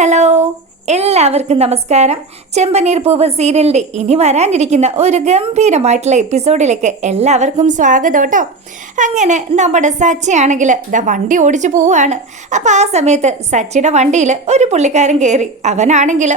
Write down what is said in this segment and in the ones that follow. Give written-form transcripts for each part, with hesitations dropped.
Hello, എല്ലാവർക്കും നമസ്കാരം. ചെമ്പനീർ പൂവ് സീരിയലിൻ്റെ ഇനി വരാനിരിക്കുന്ന ഒരു ഗംഭീരമായിട്ടുള്ള എപ്പിസോഡിലേക്ക് എല്ലാവർക്കും സ്വാഗതം കേട്ടോ. അങ്ങനെ നമ്മുടെ സച്ചിയാണെങ്കിൽ വണ്ടി ഓടിച്ചു പോവുകയാണ്. അപ്പോൾ ആ സമയത്ത് സച്ചിയുടെ വണ്ടിയിൽ ഒരു പുള്ളിക്കാരൻ കയറി. അവനാണെങ്കിൽ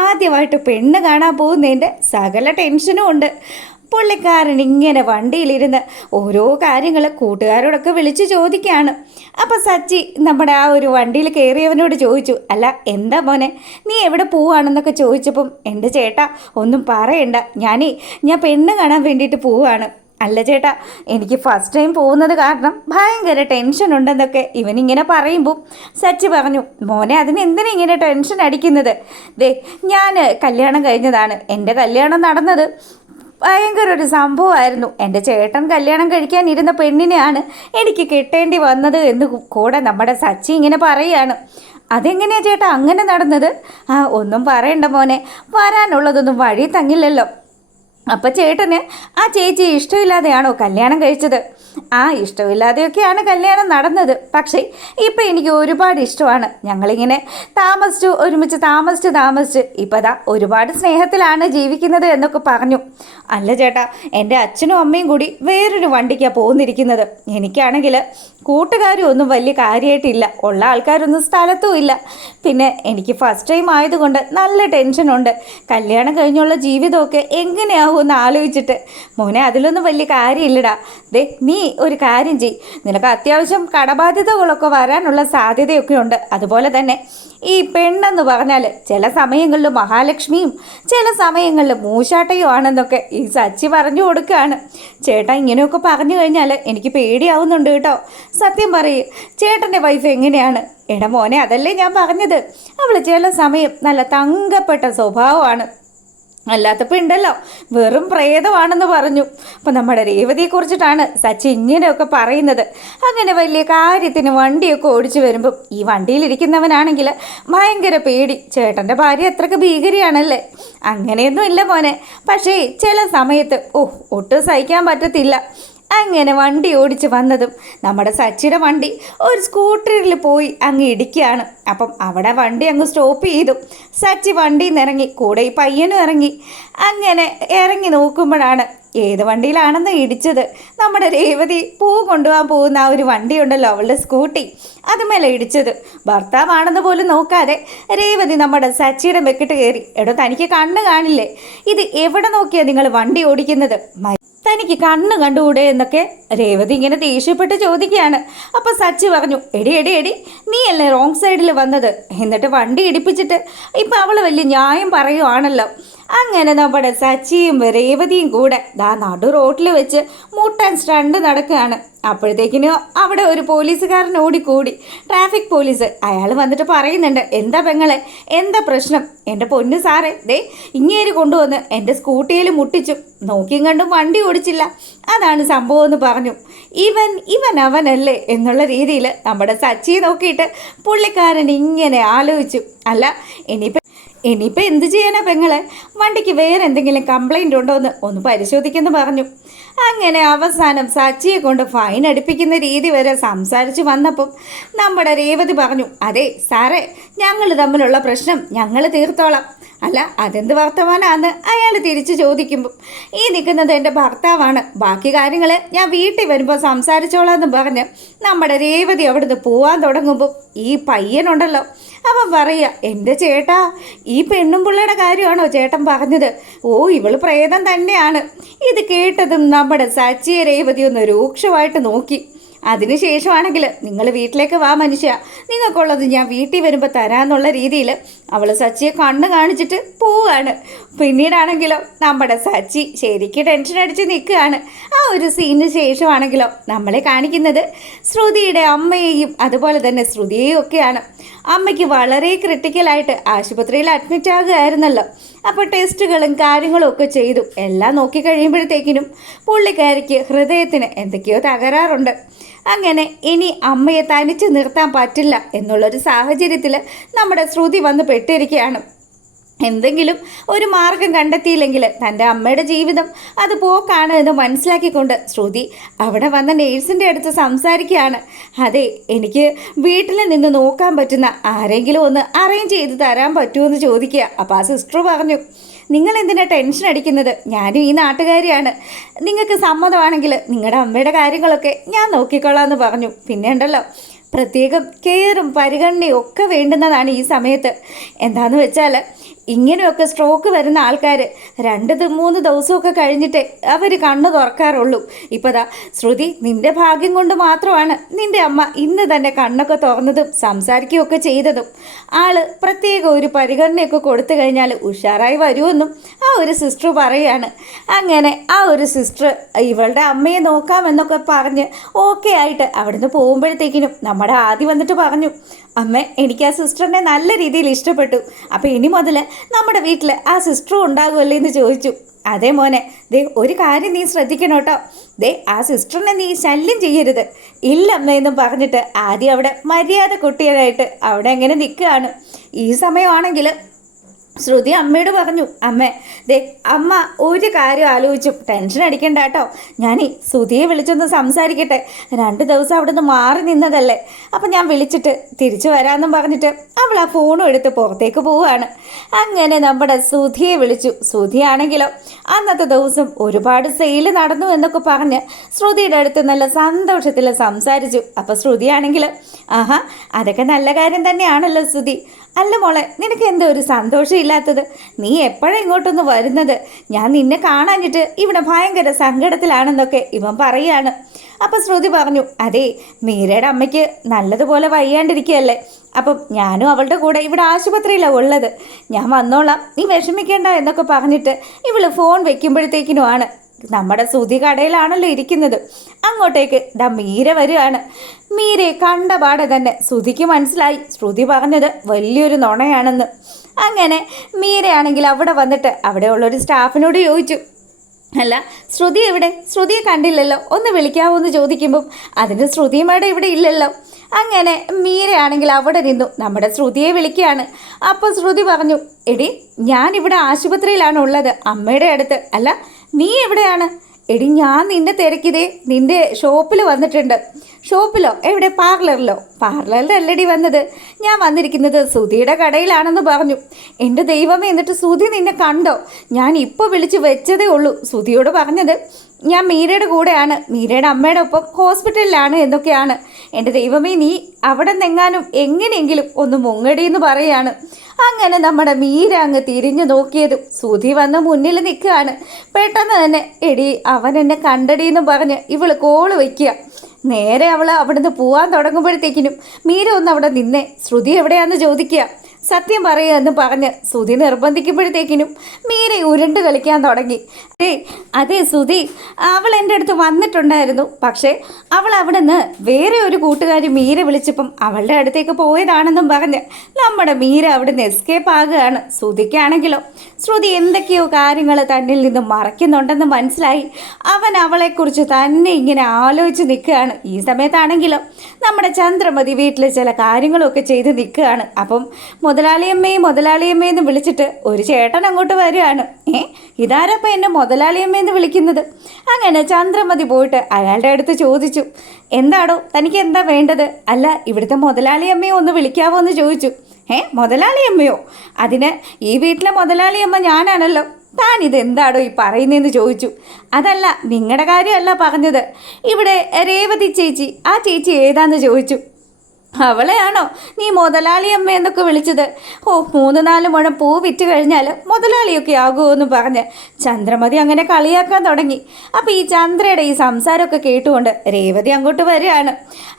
ആദ്യമായിട്ട് പെണ്ണ് കാണാൻ പോകുന്നതിൻ്റെ സകല ടെൻഷനും ഉണ്ട്. പുള്ളിക്കാരൻ ഇങ്ങനെ വണ്ടിയിലിരുന്ന് ഓരോ കാര്യങ്ങൾ കൂട്ടുകാരോടൊക്കെ വിളിച്ച് ചോദിക്കുകയാണ്. അപ്പം സച്ചി നമ്മുടെ ആ ഒരു വണ്ടിയിൽ കയറിയവനോട് ചോദിച്ചു, അല്ല എന്താ മോനെ നീ എവിടെ പോവുകയാണെന്നൊക്കെ ചോദിച്ചപ്പം, എൻ്റെ ചേട്ടാ ഒന്നും പറയണ്ട, ഞാൻ പെണ്ണ് കാണാൻ വേണ്ടിയിട്ട് പോവുകയാണ്. അല്ല ചേട്ടാ, എനിക്ക് ഫസ്റ്റ് ടൈം പോകുന്നത് കാരണം ഭയങ്കര ടെൻഷൻ ഉണ്ടെന്നൊക്കെ ഇവനിങ്ങനെ പറയുമ്പോൾ സച്ചി പറഞ്ഞു, മോനെ അതിന് എന്തിനാ ഇങ്ങനെ ടെൻഷൻ അടിക്കുന്നത്? ഞാൻ കല്യാണം കഴിഞ്ഞതാണ്. എൻ്റെ കല്യാണം നടന്നത് ഭയങ്കര ഒരു സംഭവമായിരുന്നു. എൻ്റെ ചേട്ടൻ കല്യാണം കഴിക്കാനിരുന്ന പെണ്ണിനെയാണ് എനിക്ക് കിട്ടേണ്ടി വന്നത് എന്ന് കൂടെ നമ്മുടെ സച്ചി ഇങ്ങനെ പറയുകയാണ്. അതെങ്ങനെയാണ് ചേട്ടാ അങ്ങനെ നടന്നത്? ഒന്നും പറയണ്ട മോനെ, വരാനുള്ളതൊന്നും വഴി തങ്ങില്ലല്ലോ. അപ്പം ചേട്ടന് ആ ചേച്ചി ഇഷ്ടമില്ലാതെയാണോ കല്യാണം കഴിച്ചത്? ഇഷ്ടമില്ലാതെയൊക്കെയാണ് കല്യാണം നടന്നത്. പക്ഷേ ഇപ്പം എനിക്ക് ഒരുപാട് ഇഷ്ടമാണ്. ഞങ്ങളിങ്ങനെ ഒരുമിച്ച് താമസിച്ച് ഇപ്പം ഒരുപാട് സ്നേഹത്തിലാണ് ജീവിക്കുന്നത് എന്നൊക്കെ പറഞ്ഞു. അല്ല ചേട്ടാ, എൻ്റെ അച്ഛനും അമ്മയും കൂടി വേറൊരു വണ്ടിക്കാണ് പോകുന്നിരിക്കുന്നത്. എനിക്കാണെങ്കിൽ കൂട്ടുകാരും ഒന്നും വലിയ കാര്യമായിട്ടില്ല, ഉള്ള ആൾക്കാരൊന്നും സ്ഥലത്തും ഇല്ല. പിന്നെ എനിക്ക് ഫസ്റ്റ് ടൈം ആയതുകൊണ്ട് നല്ല ടെൻഷനുണ്ട്. കല്യാണം കഴിഞ്ഞുള്ള ജീവിതമൊക്കെ എങ്ങനെയാവുമെന്ന് ആലോചിച്ചിട്ട്. മോനെ അതിലൊന്നും വലിയ കാര്യമില്ലടാ. നീ ഒരു കാര്യം ചെയ്യ്, നിനക്ക് അത്യാവശ്യം കടബാധ്യതകളൊക്കെ വരാനുള്ള സാധ്യതയൊക്കെ ഉണ്ട്. അതുപോലെ തന്നെ ഈ പെണ്ണെന്ന് പറഞ്ഞാൽ ചില സമയങ്ങളിൽ മഹാലക്ഷ്മിയും ചില സമയങ്ങളിൽ മൂശാട്ടയും ആണെന്നൊക്കെ ഈ സച്ചി പറഞ്ഞു കൊടുക്കുകയാണ്. ചേട്ടാ ഇങ്ങനെയൊക്കെ പറഞ്ഞു കഴിഞ്ഞാൽ എനിക്ക് പേടിയാവുന്നുണ്ട് കേട്ടോ. സത്യം പറയൂ, ചേട്ടൻ്റെ വൈഫ് എങ്ങനെയാണ്? എടാ മോനെ, അതല്ലേ ഞാൻ പറഞ്ഞത്, അവൾ ചില സമയം നല്ല തങ്കപ്പെട്ട സ്വഭാവമാണ്, അല്ലാത്തപ്പോൾ ഉണ്ടല്ലോ വെറും പ്രേതമാണെന്ന് പറഞ്ഞു. അപ്പം നമ്മുടെ രേവതിയെക്കുറിച്ചിട്ടാണ് സച്ചി ഇങ്ങനെയൊക്കെ പറയുന്നത്. അങ്ങനെ വലിയ കാര്യത്തിന് വണ്ടിയൊക്കെ ഓടിച്ചു വരുമ്പം ഈ വണ്ടിയിലിരിക്കുന്നവനാണെങ്കിൽ ഭയങ്കര പേടി. ചേട്ടൻ്റെ ഭാര്യ അത്രയ്ക്ക് ഭീകരിയാണല്ലേ? അങ്ങനെയൊന്നും ഇല്ല മോനെ, പക്ഷേ ചില സമയത്ത് ഒട്ടും സഹിക്കാൻ പറ്റത്തില്ല. അങ്ങനെ വണ്ടി ഓടിച്ച് വന്നതും നമ്മുടെ സച്ചിയുടെ വണ്ടി ഒരു സ്കൂട്ടറിൽ പോയി അങ്ങ് ഇടിക്കുകയാണ്. അപ്പം അവിടെ വണ്ടി അങ്ങ് സ്റ്റോപ്പ് ചെയ്തു. സച്ചി വണ്ടിയിൽ നിന്ന് ഇറങ്ങി, കൂടെ ഈ പയ്യനും ഇറങ്ങി. അങ്ങനെ ഇറങ്ങി നോക്കുമ്പോഴാണ് ഏത് വണ്ടിയിലാണെന്ന് ഇടിച്ചത്. നമ്മുടെ രേവതി പൂ കൊണ്ടുപോകാൻ പോകുന്ന ആ ഒരു വണ്ടിയുണ്ടല്ലോ, അവളുടെ സ്കൂട്ടി, അതുമേലെ ഇടിച്ചത്. ഭർത്താവാണെന്ന് പോലും നോക്കാതെ രേവതി നമ്മുടെ സച്ചിയുടെ മെക്കിട്ട് കയറി. എടോ തനിക്ക് കണ്ണ് കാണില്ലേ? ഇത് എവിടെ നോക്കിയാൽ നിങ്ങൾ വണ്ടി ഓടിക്കുന്നത്? തനിക്ക് കണ്ണ് കണ്ടുകൂടെ എന്നൊക്കെ രേവതി ഇങ്ങനെ ദേഷ്യപ്പെട്ട് ചോദിക്കുകയാണ്. അപ്പോൾ സച്ചി പറഞ്ഞു, എടി നീ അല്ലേ റോങ് സൈഡിൽ വന്നത്, എന്നിട്ട് വണ്ടി ഇടിപ്പിച്ചിട്ട് ഇപ്പം അവൾ വലിയ ന്യായം പറയുവാണല്ലോ. അങ്ങനെ നമ്മുടെ സച്ചിയും രേവതിയും കൂടെ നടു റോട്ടിൽ വെച്ച് മുട്ടാൻ സ്റ്റണ്ട് നടക്കുകയാണ്. അപ്പോഴത്തേക്കിന് അവിടെ ഒരു പോലീസുകാരൻ ഓടിക്കൂടി, ട്രാഫിക് പോലീസ്. അയാൾ വന്നിട്ട് പറയുന്നുണ്ട്, എന്താ പെങ്ങളെ, എന്താ പ്രശ്നം? എൻ്റെ പൊന്നു സാറേ, ഇങ്ങേര് കൊണ്ടുവന്ന് എൻ്റെ സ്കൂട്ടിയിൽ മുട്ടിച്ചു, നോക്കിയും കണ്ടും വണ്ടി ഓടിച്ചില്ല, അതാണ് സംഭവം എന്ന് പറഞ്ഞു. ഇവൻ അവനല്ലേ എന്നുള്ള രീതിയിൽ നമ്മുടെ സച്ചിയെ നോക്കിയിട്ട് പുള്ളിക്കാരൻ ഇങ്ങനെ ആലോചിച്ചു. അല്ല ഇനിയിപ്പോൾ എന്ത് ചെയ്യാനാ പെങ്ങളെ? വണ്ടിക്ക് വേറെ എന്തെങ്കിലും കംപ്ലൈൻ്റ് ഉണ്ടോ എന്ന് ഒന്ന് പരിശോധിക്കുമെന്ന് പറഞ്ഞു. അങ്ങനെ അവസാനം സച്ചിയെ കൊണ്ട് ഫൈൻ അടുപ്പിക്കുന്ന രീതി വരെ സംസാരിച്ച് വന്നപ്പം നമ്മുടെ രേവതി പറഞ്ഞു, അതെ സാറേ, ഞങ്ങൾ തമ്മിലുള്ള പ്രശ്നം ഞങ്ങൾ തീർത്തോളാം. അല്ല അതെന്ത് വർത്തമാനാന്ന് അയാൾ തിരിച്ചു ചോദിക്കുമ്പോൾ, ഈ നിൽക്കുന്നത് എൻ്റെ ഭർത്താവാണ്, ബാക്കി കാര്യങ്ങൾ ഞാൻ വീട്ടിൽ വരുമ്പോൾ സംസാരിച്ചോളാം എന്ന് പറഞ്ഞ് നമ്മുടെ രേവതി അവിടുന്ന് പോവാൻ തുടങ്ങുമ്പോൾ ഈ പയ്യനുണ്ടല്ലോ, അവൻ പറയുക, എൻ്റെ ചേട്ടാ, ഈ പെണ്ണും പിള്ളയുടെ കാര്യമാണോ ചേട്ടൻ പറഞ്ഞത്? ഇവൾ പ്രേതം തന്നെയാണ്. ഇത് കേട്ടതും നമ്മുടെ സച്ചിയെ രേവതി ഒന്ന് രൂക്ഷമായിട്ട് നോക്കി. അതിനുശേഷമാണെങ്കിൽ, നിങ്ങൾ വീട്ടിലേക്ക് വാ മനുഷ്യ, നിങ്ങൾക്കുള്ളത് ഞാൻ വീട്ടിൽ വരുമ്പോൾ തരാമെന്നുള്ള രീതിയിൽ അവൾ സച്ചിയെ കണ്ണ് കാണിച്ചിട്ട് പോവുകയാണ്. പിന്നീടാണെങ്കിലോ നമ്മുടെ സച്ചി ശരിക്കും ടെൻഷൻ അടിച്ച് നിൽക്കുകയാണ്. ആ ഒരു സീനിന് ശേഷമാണെങ്കിലോ നമ്മളെ കാണിക്കുന്നത് ശ്രുതിയുടെ അമ്മയെയും അതുപോലെ തന്നെ ശ്രുതിയെയും ഒക്കെയാണ്. അമ്മയ്ക്ക് വളരെ ക്രിട്ടിക്കലായിട്ട് ആശുപത്രിയിൽ അഡ്മിറ്റ് ആകുകയായിരുന്നല്ലോ. അപ്പോൾ ടെസ്റ്റുകളും കാര്യങ്ങളും ഒക്കെ ചെയ്തു. എല്ലാം നോക്കി കഴിയുമ്പോഴത്തേക്കിനും പുള്ളിക്കാരിക്ക് ഹൃദയത്തിന് എന്തൊക്കെയോ തകരാറുണ്ട്. അങ്ങനെ ഇനി അമ്മയെ തനിച്ച് നിർത്താൻ പറ്റില്ല എന്നുള്ളൊരു സാഹചര്യത്തിൽ നമ്മുടെ ശ്രുതി വന്ന് പെട്ടിരിക്കുകയാണ്. എന്തെങ്കിലും ഒരു മാർഗം കണ്ടെത്തിയില്ലെങ്കിൽ തൻ്റെ അമ്മയുടെ ജീവിതം അത് പോക്കാണ് എന്ന് മനസ്സിലാക്കിക്കൊണ്ട് ശ്രുതി അവിടെ വന്ന നേഴ്സിൻ്റെ അടുത്ത് സംസാരിക്കുകയാണ്. അതെ, എനിക്ക് വീട്ടിൽ നിന്ന് നോക്കാൻ പറ്റുന്ന ആരെങ്കിലും ഒന്ന് അറേഞ്ച് ചെയ്ത് തരാൻ പറ്റുമെന്ന് ചോദിക്കുക. അപ്പോൾ ആ സിസ്റ്റർ പറഞ്ഞു, നിങ്ങൾ എന്തിനാ ടെൻഷൻ അടിക്കുന്നത്, ഞാനും ഈ നാട്ടുകാരിയാണ്, നിങ്ങൾക്ക് സമ്മതമാണെങ്കിൽ നിങ്ങളുടെ അമ്മയുടെ കാര്യങ്ങളൊക്കെ ഞാൻ നോക്കിക്കൊള്ളാം എന്ന് പറഞ്ഞു. പിന്നെ ഉണ്ടല്ലോ, പ്രത്യേകം കെയറും പരിഗണനയും ഒക്കെ വേണ്ടുന്നതാണ് ഈ സമയത്ത്. എന്താണെന്ന് വെച്ചാൽ ഇങ്ങനെയൊക്കെ സ്ട്രോക്ക് വരുന്ന ആൾക്കാർ 2-3 ദിവസമൊക്കെ കഴിഞ്ഞിട്ടേ അവർ കണ്ണു തുറക്കാറുള്ളൂ. ഇപ്പോൾ ദാ ശ്രുതി, നിൻ്റെ ഭാഗ്യം കൊണ്ട് മാത്രമാണ് നിൻ്റെ അമ്മ ഇന്ന് തന്നെ കണ്ണൊക്കെ തുറന്നതും സംസാരിക്കുകയൊക്കെ ചെയ്തതും. ആൾ പ്രത്യേക ഒരു പരിഗണനയൊക്കെ കൊടുത്തു കഴിഞ്ഞാൽ ഉഷാറായി വരുമെന്നും ആ ഒരു സിസ്റ്റർ പറയുകയാണ്. അങ്ങനെ ആ ഒരു സിസ്റ്റർ ഇവളുടെ അമ്മയെ നോക്കാമെന്നൊക്കെ പറഞ്ഞ് ഓക്കെ ആയിട്ട് അവിടുന്ന് പോകുമ്പോഴത്തേക്കിനും നമ്മുടെ ആദ്യം വന്നിട്ട് പറഞ്ഞു, അമ്മ, എനിക്ക് ആ സിസ്റ്ററിനെ നല്ല രീതിയിൽ ഇഷ്ടപ്പെട്ടു. അപ്പോൾ ഇനി മുതൽ നമ്മുടെ വീട്ടിൽ ആ സിസ്റ്ററും ഉണ്ടാകുമല്ലേ എന്ന് ചോദിച്ചു. അതേ മോനെ, ദേ ഒരു കാര്യം നീ ശ്രദ്ധിക്കണം കേട്ടോ, ദേ ആ സിസ്റ്ററിനെ നീ ശല്യം ചെയ്യരുത്. ഇല്ലമ്മയെന്നും പറഞ്ഞിട്ട് ആദ്യം അവിടെ മര്യാദ കുട്ടികളായിട്ട് അവിടെ എങ്ങനെ നിൽക്കുകയാണ്. ഈ സമയമാണെങ്കിൽ ശ്രുതി അമ്മയോട് പറഞ്ഞു, അമ്മേ, ദേ അമ്മ ഒരു കാര്യം ആലോചിച്ചു, ടെൻഷൻ അടിക്കണ്ട കേട്ടോ, ഞാൻ ശ്രുതിയെ വിളിച്ചൊന്ന് സംസാരിക്കട്ടെ, 2 ദിവസം അവിടെ നിന്ന് മാറി നിന്നതല്ലേ, അപ്പം ഞാൻ വിളിച്ചിട്ട് തിരിച്ചു വരാമെന്നും പറഞ്ഞിട്ട് അവൾ ആ ഫോണും എടുത്ത് പുറത്തേക്ക് പോവുകയാണ്. അങ്ങനെ നമ്മുടെ ശ്രുതിയെ വിളിച്ചു. ശ്രുതിയാണെങ്കിലോ അന്നത്തെ ദിവസം ഒരുപാട് സെയിൽ നടന്നു എന്നൊക്കെ പറഞ്ഞ് ശ്രുതിയുടെ അടുത്ത് നല്ല സന്തോഷത്തിൽ സംസാരിച്ചു. അപ്പോൾ ശ്രുതിയാണെങ്കിൽ, ആഹാ, അതൊക്കെ നല്ല കാര്യം തന്നെയാണല്ലോ ശ്രുതി. അല്ല മോളെ, നിനക്ക് എന്തോ ഒരു സന്തോഷമില്ലാത്തത്, നീ എപ്പോഴാണ് ഇങ്ങോട്ടൊന്ന് വരുന്നത്, ഞാൻ നിന്നെ കാണാഞ്ഞിട്ട് ഇവിടെ ഭയങ്കര സങ്കടത്തിലാണെന്നൊക്കെ ഇവൻ പറയുകയാണ്. അപ്പം ശ്രുതി പറഞ്ഞു, അതെ, മീരയുടെ അമ്മയ്ക്ക് നല്ലതുപോലെ വയ്യാണ്ടിരിക്കുകയല്ലേ, അപ്പം ഞാനും അവളുടെ കൂടെ ഇവിടെ ആശുപത്രിയിലാണ് ഉള്ളത്, ഞാൻ വന്നോളാം, നീ വിഷമിക്കേണ്ട എന്നൊക്കെ പറഞ്ഞിട്ട് ഇവൾ ഫോൺ വെക്കുമ്പോഴത്തേക്കിനുമാണ് നമ്മുടെ ശ്രുതി കടയിലാണല്ലോ ഇരിക്കുന്നത്, അങ്ങോട്ടേക്ക് ദാ മീര വരികയാണ്. മീരയെ കണ്ട പാടെ തന്നെ ശ്രുതിക്ക് മനസ്സിലായി ശ്രുതി പറഞ്ഞത് വലിയൊരു നുണയാണെന്ന്. അങ്ങനെ മീരയാണെങ്കിൽ അവിടെ വന്നിട്ട് അവിടെയുള്ളൊരു സ്റ്റാഫിനോട് ചോദിച്ചു, അല്ല, ശ്രുതി എവിടെ, ശ്രുതിയെ കണ്ടില്ലല്ലോ, ഒന്ന് വിളിക്കാവോ എന്ന് ചോദിക്കുമ്പം അതിന് ശ്രുതിയമ്മയുടെ ഇവിടെ ഇല്ലല്ലോ. അങ്ങനെ മീരയാണെങ്കിൽ അവിടെ നിന്നു നമ്മുടെ ശ്രുതിയെ വിളിക്കുകയാണ്. അപ്പോൾ ശ്രുതി പറഞ്ഞു, എടി, ഞാനിവിടെ ആശുപത്രിയിലാണ് ഉള്ളത്, അമ്മയുടെ അടുത്ത്. അല്ല, നീ എവിടെയാണ്? എടി, ഞാൻ നിന്നെ തിരക്കിതേ നിൻ്റെ ഷോപ്പിൽ വന്നിട്ടുണ്ട്. ഷോപ്പിലോ? എവിടെ? പാർലറിലോ? പാർലറിലല്ലടി വന്നത്, ഞാൻ വന്നിരിക്കുന്നത് ശ്രുതിയുടെ കടയിലാണെന്ന് പറഞ്ഞു. എൻ്റെ ദൈവമേ, എന്നിട്ട് ശ്രുതി നിന്നെ കണ്ടോ? ഞാൻ ഇപ്പോൾ വിളിച്ച് വെച്ചതേ ഉള്ളൂ. ശ്രുതിയോട് പറഞ്ഞത് ഞാൻ മീരയുടെ കൂടെയാണ്, മീരയുടെ അമ്മയുടെ ഒപ്പം ഹോസ്പിറ്റലിലാണ് എന്നൊക്കെയാണ്. എൻ്റെ ദൈവമേ, നീ അവിടെ നിന്നെങ്ങാനും എങ്ങനെയെങ്കിലും ഒന്ന് മുങ്ങടിയെന്ന് പറയുകയാണ്. അങ്ങനെ നമ്മുടെ മീര അങ്ങ് തിരിഞ്ഞു നോക്കിയതും ശ്രുതി വന്ന് മുന്നിൽ നിൽക്കുകയാണ്. പെട്ടെന്ന് തന്നെ, എടി, അവൻ എന്നെ കണ്ടടിയെന്ന് പറഞ്ഞ് ഇവള് കോള് വയ്ക്കുക. നേരെ അവൾ അവിടുന്ന് പോകാൻ തുടങ്ങുമ്പോഴത്തേക്കിനും മീര ഒന്ന് അവിടെ നിന്നേ, ശ്രുതി എവിടെയാണെന്ന് ചോദിക്കുക. സത്യം പറയുക എന്ന് പറഞ്ഞ് ശ്രുതി നിർബന്ധിക്കുമ്പോഴത്തേക്കിനും മീര ഉരുണ്ട് കളിക്കാൻ തുടങ്ങി. അതെ ശ്രുതി, അവൾ എൻ്റെ അടുത്ത് വന്നിട്ടുണ്ടായിരുന്നു, പക്ഷേ അവൾ അവിടെ നിന്ന് വേറെ ഒരു കൂട്ടുകാരി മീര വിളിച്ചപ്പം അവളുടെ അടുത്തേക്ക് പോയതാണെന്നും പറഞ്ഞ് നമ്മുടെ മീര അവിടെ നിന്ന് എസ്കേപ്പ് ആകുകയാണ്. ശ്രുതിക്കാണെങ്കിലോ ശ്രുതി എന്തൊക്കെയോ കാര്യങ്ങൾ തന്നിൽ നിന്നും മറയ്ക്കുന്നുണ്ടെന്ന് മനസ്സിലായി. അവൻ അവളെക്കുറിച്ച് തന്നെ ഇങ്ങനെ ആലോചിച്ച് നിൽക്കുകയാണ്. ഈ സമയത്താണെങ്കിലോ നമ്മുടെ ചന്ദ്രമതി വീട്ടിൽ ചില കാര്യങ്ങളൊക്കെ ചെയ്ത് നിൽക്കുകയാണ്. അപ്പം മുതലാളിയമ്മയെന്ന് വിളിച്ചിട്ട് ഒരു ചേട്ടൻ അങ്ങോട്ട് വരികയാണ്. ഇതാരപ്പം എന്നെ മുതലാളിയമ്മയെന്ന് വിളിക്കുന്നത്? അങ്ങനെ ചന്ദ്രമതി പോയിട്ട് അയാളുടെ അടുത്ത് ചോദിച്ചു, എന്താടോ, തനിക്ക് എന്താ വേണ്ടത്? അല്ല, ഇവിടുത്തെ മുതലാളിയമ്മയെ ഒന്ന് വിളിക്കാവോ എന്ന് ചോദിച്ചു. മുതലാളിയമ്മയോ? അതിന് ഈ വീട്ടിലെ മുതലാളിയമ്മ ഞാനാണല്ലോ, താൻ ഇതെന്താടോ ഈ പറയുന്നതെന്ന് ചോദിച്ചു. അതല്ല, നിങ്ങളുടെ കാര്യമല്ല പറഞ്ഞത്, ഇവിടെ രേവതി ചേച്ചി, ആ ചേച്ചി ഏതാന്ന് ചോദിച്ചു. അവളെയാണോ നീ മുതലാളിയമ്മ എന്നൊക്കെ വിളിച്ചത്? 3-4 മുഴം പൂ വിറ്റ് കഴിഞ്ഞാൽ മുതലാളിയൊക്കെ ആകുമോ എന്ന് പറഞ്ഞ് ചന്ദ്രമതി അങ്ങനെ കളിയാക്കാൻ തുടങ്ങി. അപ്പോൾ ഈ ചന്ദ്രയുടെ ഈ സംസാരമൊക്കെ കേട്ടുകൊണ്ട് രേവതി അങ്ങോട്ട് വരികയാണ്.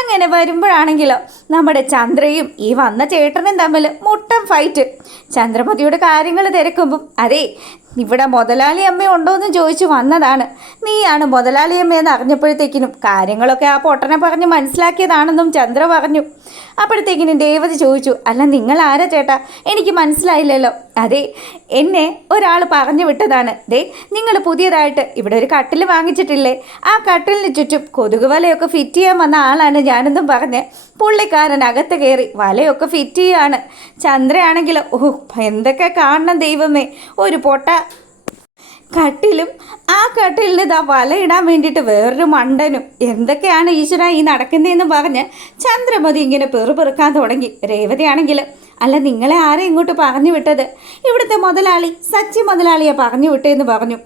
അങ്ങനെ വരുമ്പോഴാണെങ്കിലോ നമ്മുടെ ചന്ദ്രയും ഈ വന്ന ചേട്ടനും തമ്മിൽ മുട്ടൻ ഫൈറ്റ്. ചന്ദ്രമതിയുടെ കാര്യങ്ങൾ തിരക്കുമ്പം, അതേ, ഇവിടെ മുതലാളി അമ്മ ഉണ്ടോ എന്ന് ചോദിച്ചു വന്നതാണ്, നീയാണ് മുതലാളി അമ്മയെന്ന് അറിഞ്ഞപ്പോഴത്തേക്കിനും കാര്യങ്ങളൊക്കെ ആ പൊട്ടനെ പറഞ്ഞ് മനസ്സിലാക്കിയതാണെന്നും ചന്ദ്ര പറഞ്ഞു. അപ്പോഴത്തേക്കിനും രേവതി ചോദിച്ചു, അല്ല, നിങ്ങൾ ആരാ ചേട്ടാ, എനിക്ക് മനസ്സിലായില്ലല്ലോ. അതെ, എന്നെ ഒരാൾ പറഞ്ഞു വിട്ടതാണ്. ദേ, നിങ്ങൾ പുതിയതായിട്ട് ഇവിടെ ഒരു കട്ടിൽ വാങ്ങിച്ചിട്ടില്ലേ, ആ കട്ടിലിന് ചുറ്റും കൊതുക് വലയൊക്കെ ഫിറ്റ് ചെയ്യാൻ വന്ന ആളാണ് ഞാനെന്നും പറഞ്ഞ് പുള്ളിക്കാരൻ അകത്ത് കയറി വലയൊക്കെ ഫിറ്റ് ചെയ്യാണ്. ചന്ദ്രയാണെങ്കിലോ, ഓഹ് എന്തൊക്കെ കാണണം ദൈവമേ, ഒരു പൊട്ട കട്ടിലും ആ കട്ടിലിന് ഇതാ വലയിടാൻ വേണ്ടിയിട്ട് വേറൊരു മണ്ടനും, എന്തൊക്കെയാണ് ഈശ്വര ഈ നടക്കുന്നതെന്ന് പറഞ്ഞ് ചന്ദ്രമതി ഇങ്ങനെ പെറുപെറുക്കാൻ തുടങ്ങി. രേവതിയാണെങ്കിൽ, അല്ല നിങ്ങളെ ആരെ ഇങ്ങോട്ട് പറഞ്ഞു വിട്ടത്? ഇവിടുത്തെ മുതലാളി സച്ചി മുതലാളിയെ പറഞ്ഞു വിട്ടേന്ന് പറഞ്ഞു.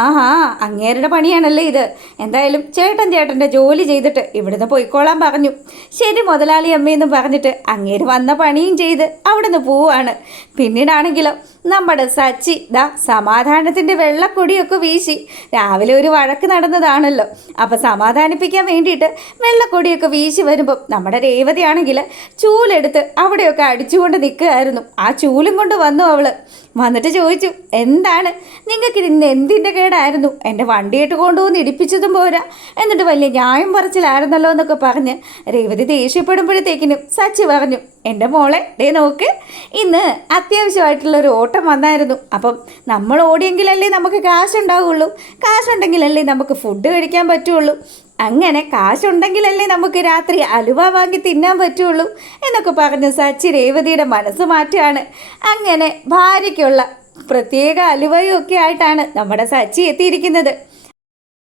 ആഹാ, അങ്ങേരുടെ പണിയാണല്ലേ ഇത്. എന്തായാലും ചേട്ടൻ്റെ ജോലി ചെയ്തിട്ട് ഇവിടുന്ന് പോയിക്കോളാൻ പറഞ്ഞു. ശരി മുതലാളി അമ്മയെന്ന് പറഞ്ഞിട്ട് അങ്ങേര് വന്ന പണിയും ചെയ്ത് അവിടുന്ന് പോവാണ്. പിന്നീടാണെങ്കിലോ നമ്മുടെ സച്ചി ദാ സമാധാനത്തിൻ്റെ വെള്ളക്കൊടിയൊക്കെ വീശി, രാവിലെ ഒരു വഴക്ക് നടന്നതാണല്ലോ, അപ്പം സമാധാനിപ്പിക്കാൻ വേണ്ടിയിട്ട് വെള്ളക്കൊടിയൊക്കെ വീശി വരുമ്പം നമ്മുടെ രേവതിയാണെങ്കിൽ ചൂലെടുത്ത് അവിടെയൊക്കെ അടിച്ചുകൊണ്ട് നിൽക്കുകയായിരുന്നു. ആ ചൂലും കൊണ്ട് വന്നു അവള്. വന്നിട്ട് ചോദിച്ചു, എന്താണ് നിങ്ങൾക്ക് ഇതിൻ്റെ എന്തിൻ്റെ കേടായിരുന്നു? എൻ്റെ വണ്ടിയിട്ട് കൊണ്ടുവന്ന് ഇടിപ്പിച്ചതും പോരാ, എന്നിട്ട് വലിയ ന്യായം പറച്ചിലായിരുന്നല്ലോ എന്നൊക്കെ പറഞ്ഞ് രേവതി ദേഷ്യപ്പെടുമ്പോഴത്തേക്കിനും സച്ചി പറഞ്ഞു, എൻ്റെ മോളെ ദേ നോക്ക്, ഇന്ന് അത്യാവശ്യമായിട്ടുള്ളൊരു ഓട്ടം വന്നായിരുന്നു. അപ്പം നമ്മൾ ഓടിയെങ്കിലല്ലേ നമുക്ക് കാശുണ്ടാവുള്ളൂ, കാശുണ്ടെങ്കിലല്ലേ നമുക്ക് ഫുഡ് കഴിക്കാൻ പറ്റുള്ളൂ, അങ്ങനെ കാശുണ്ടെങ്കിലല്ലേ നമുക്ക് രാത്രി അലുവ വാങ്ങി തിന്നാൻ പറ്റുള്ളൂ എന്നൊക്കെ പറഞ്ഞ് സച്ചി രേവതിയുടെ മനസ്സ് മാറ്റുകയാണ്. അങ്ങനെ ഭാര്യയ്ക്കുള്ള പ്രത്യേക അലുവയും ഒക്കെ ആയിട്ടാണ് നമ്മുടെ സച്ചി എത്തിയിരിക്കുന്നത്.